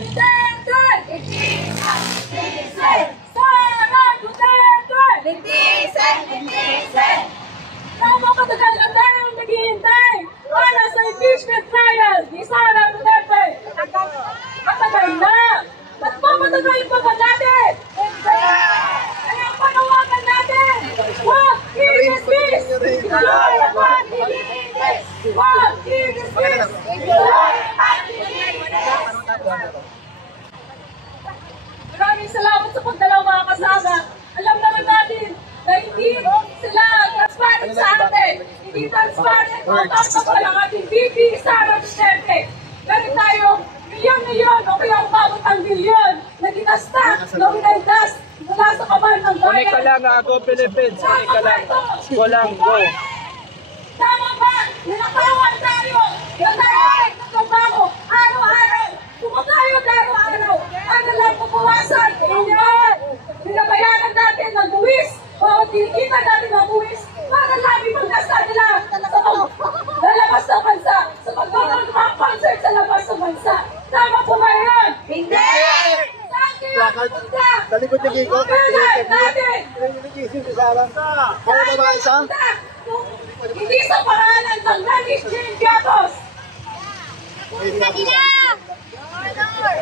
Duterte! Litisan! Litisan! Sara Duterte! Litisan! Litisan! Tamang katagal na tayong naghihintay para sa impeachment trial ni Sara Duterte. Matagal na! Ba't pa matagayin pa ba natin? Kaya panawagan natin! Huwag i-dismiss! Ituloy ang pag-ilitis! Huwag i-dismiss! Ituloy ang pag-ilitis! Maraming salamat sa pagdalaw mga kasama. Alam naman natin na hindi sila transparent sa atin. Hindi transparent o tapos pa lang ating VP Sara Duterte. Ganit tayo milyon-milyon o kaya umabot ang milyon na ginasta, na winaldas mula sa kamay ng bayan. Kunik ka lang, Go Philippines. Kunik ka lang. Walang go. Tama ba? Ninakawan tayo. Na tayo ay nagtrabaho araw-araw. Kumakayod araw-araw. Ano lang pupuwasan? Hindi. Binabayaran natin ng buwis. O tinikita natin ng buwis. Para lagi magkasta nila sa lalabas ng bansa. Sa pagkakaroon ng mga concert sa labas ng bansa. Tama po ba yun? Hindi! Saan kayo punta? Sa likod ni Gigo. Pagkalan natin! Kaya ba isa? Hindi sa pangalan ng Nanish Jane Gatos! Kanina! Your Honor!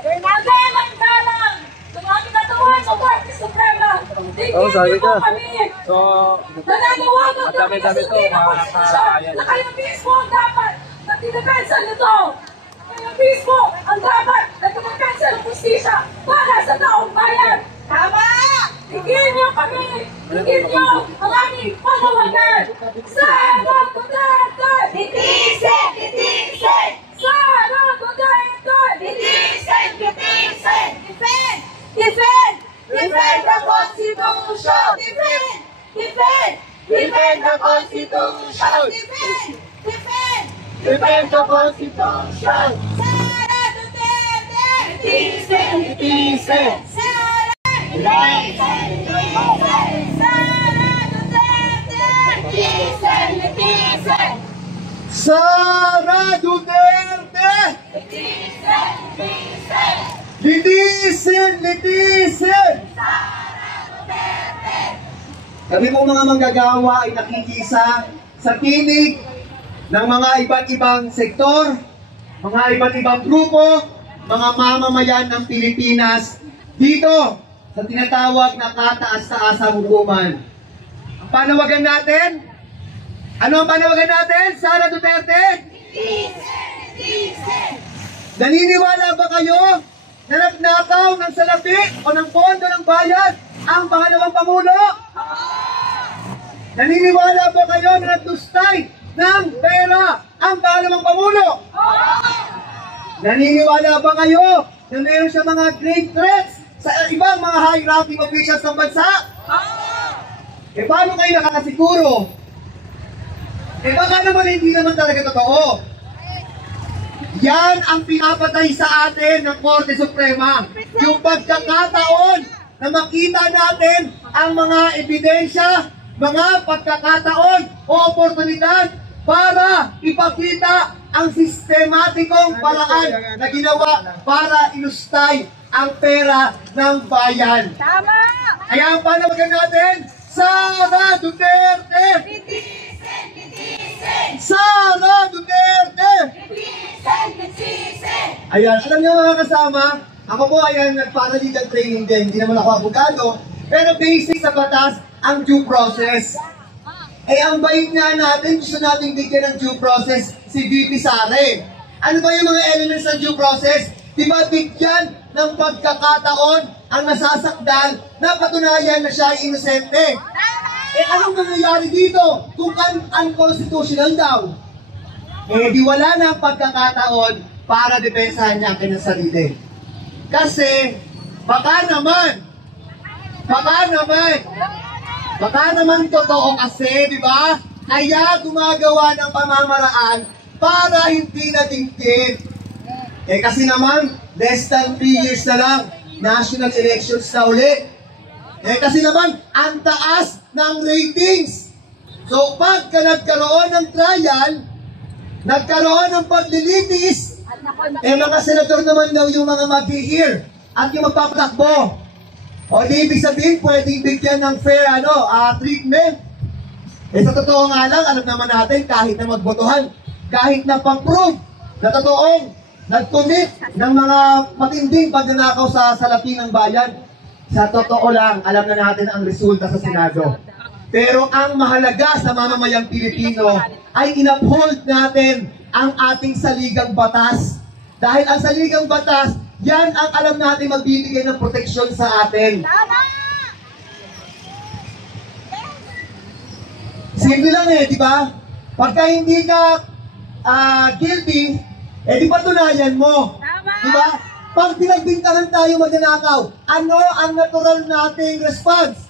Magalang-galang! Sa mga kinatawan sa Korte Suprema! Sorry Tingin niyo po ka. kami! So, Nananawagan kami na dami-dami sundin to, ang mga konstitusyon na kayo mismo ang dapat na tinagansa nito! Kayo mismo ang dapat na tinagansa ng justisya para sa taong bayan! Tama! Tingin niyo kami! Tingin niyo ang aming panawagan! Sara Duterte! Litisan! Litisan! Sara Duterte! Litisan! Litisan! Defend! Defend! Defend the Constitution! Defend! Defend! Defend the Constitution! Defend! Defend! Defend the Constitution! Sara Duterte! Litisan! Litisan! Sara! Litisan! Litisan! Sara Duterte! Litisan! Litisan! Sara Duterte! Litisan! Litisan! Litisin! Litisin! Kami po mga manggagawa ay nakikisa sa tinig ng mga iba't ibang sektor, mga iba't ibang grupo, mga mamamayan ng Pilipinas dito sa tinatawag na kataas-taasang hukuman. Ang panawagan natin? Ano ang panawagan natin, Sara Duterte? Naniniwala ba kayo na nagnakaw ng salapi o ng pondo ng bayan ang pangalawang Pangulo? Naniniwala ba kayo na nagtustay ng pera ang pangalawang Pangulo? Naniniwala ba kayo na mayroon siya mga grave threats sa ibang mga high-ranking officials ng bansa? Eh paano kayo nakakasiguro? Eh baka naman hindi naman talaga totoo. Yan ang pinapatay sa atin ng Korte Suprema. Yung pagkakataon na makita natin ang mga ebidensya, mga pagkakataon o oportunidad para ipakita ang sistematikong paraan na ginawa para ilustay ang pera ng bayan. Tama! Kaya ang panawagan natin, Sara Duterte! Litisan! Litisan! Sara Duterte! Litisan! Litisan! Ayan, alam niyo mga kasama, ako po ayan nagparalegal training din, hindi naman ako abogado, pero basic sa batas ang due process. Eh ang bait nga natin, gusto nating bigyan ng due process si VP Sara. Ano ba yung mga elements ng due process? Diba bigyan ng pagkakataon ang nasasakdal na patunayan na siya ay inosente? Eh anong nangyayari dito kung unconstitutional daw? Eh di wala na ang pagkakataon para depensahan niya ang kanyang sarili. Kasi baka naman totoo kasi, di ba? Kaya gumagawa ng pamamaraan para hindi natingkit. Eh kasi naman, less than 3 years na lang, national elections na ulit. Eh kasi naman, ang taas ng ratings. So pagka nagkaroon ng trial, nagkaroon ng paglilitis, mga senador naman daw yung mga mag-hear at yung magpapatakbo. O di ibig sabihin, pwedeng bigyan ng fair treatment. Sa totoo nga lang, alam naman natin, kahit na magbotohan, kahit na pang-prove na totoong nag-commit ng mga matinding pagnanakaw sa salapi ng bayan, sa totoo lang, alam na natin ang resulta sa Senado. Pero ang mahalaga sa mamamayang Pilipino ay in-uphold natin ang ating saligang batas. Dahil ang saligang batas, yan ang alam natin magbibigay ng proteksyon sa atin. Simple lang di ba? Pagka hindi ka guilty, di patunayan mo. Di ba? Pag pinagbintangan tayo magnanakaw, ano ang natural nating response?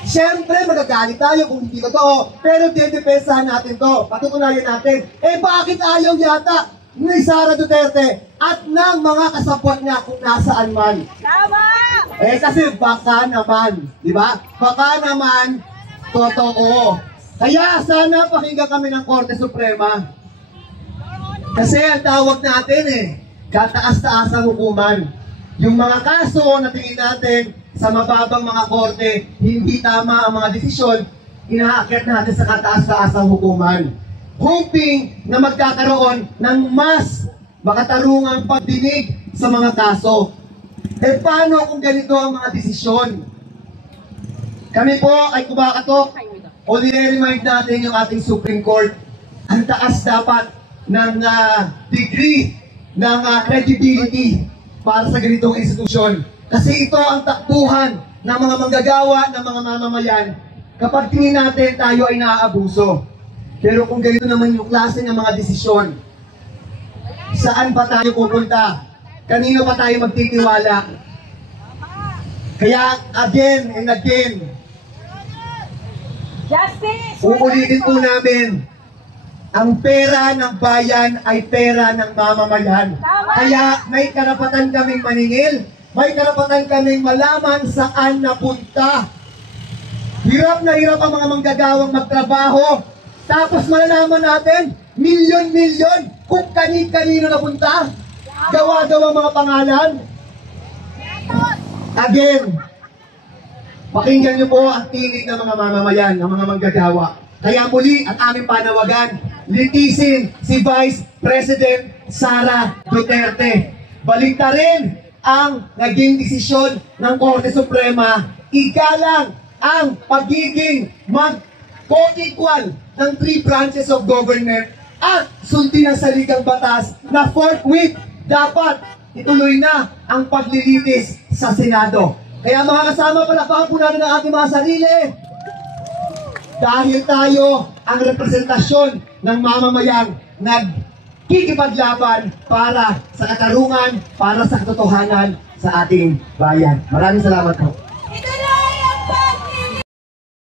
Siyempre, magagalit tayo kung hindi totoo, pero dedepensahan natin to. Patutunayan natin. Bakit ayaw yata ni Sara Duterte at ng mga kasabwat niya kung nasaan man? Tama! Kasi baka naman, di ba? Baka naman, totoo. Kaya sana pakinggan kami ng Korte Suprema. Kasi ang tawag natin kataas-taas ang hukuman. Yung mga kaso na tingin natin sa mababang mga korte, hindi tama ang mga desisyon, inaakyat natin sa kataas-taas ang hukuman. Hoping na magkakaroon ng mas makatarungang pagdinig sa mga kaso. Paano kung ganito ang mga desisyon? Kami po ay kumakatok o nire-remind natin yung ating Supreme Court. Ang taas dapat ng degree ng credibility para sa ganitong institusyon. Kasi ito ang takbuhan ng mga manggagawa, ng mga mamamayan. Kapag tingin natin tayo ay naaabuso. Pero kung ganito naman yung klase ng mga desisyon, saan pa tayo pupunta? Kanino pa tayo magtitiwala? Kaya again and again, Justice! uulitin po namin, ang pera ng bayan ay pera ng mamamayan. Kaya may karapatan kaming maningil, may karapatan kaming malaman saan napunta. Hirap na hirap ang mga manggagawang magtrabaho. Tapos malalaman natin, milyon-milyon kung kani-kanino napunta. Gawa-gawa mga pangalan. Again, pakinggan niyo po ang tinig ng mga mamamayan, ng mga manggagawa. Kaya muli ang aming panawagan, litisin si Vice President Sara Duterte. Baliktarin ang naging desisyon ng Korte Suprema. Igalang ang pagiging co-equal ng 3 branches of government at sundin ang saligang batas na forthwith dapat ituloy na ang paglilitis sa Senado. Kaya mga kasama, palakpakan po natin ang ating mga sarili. Dahil tayo ang representasyon ng mamamayang nagkikipaglaban para sa katarungan, para sa katotohanan sa ating bayan. Maraming salamat po.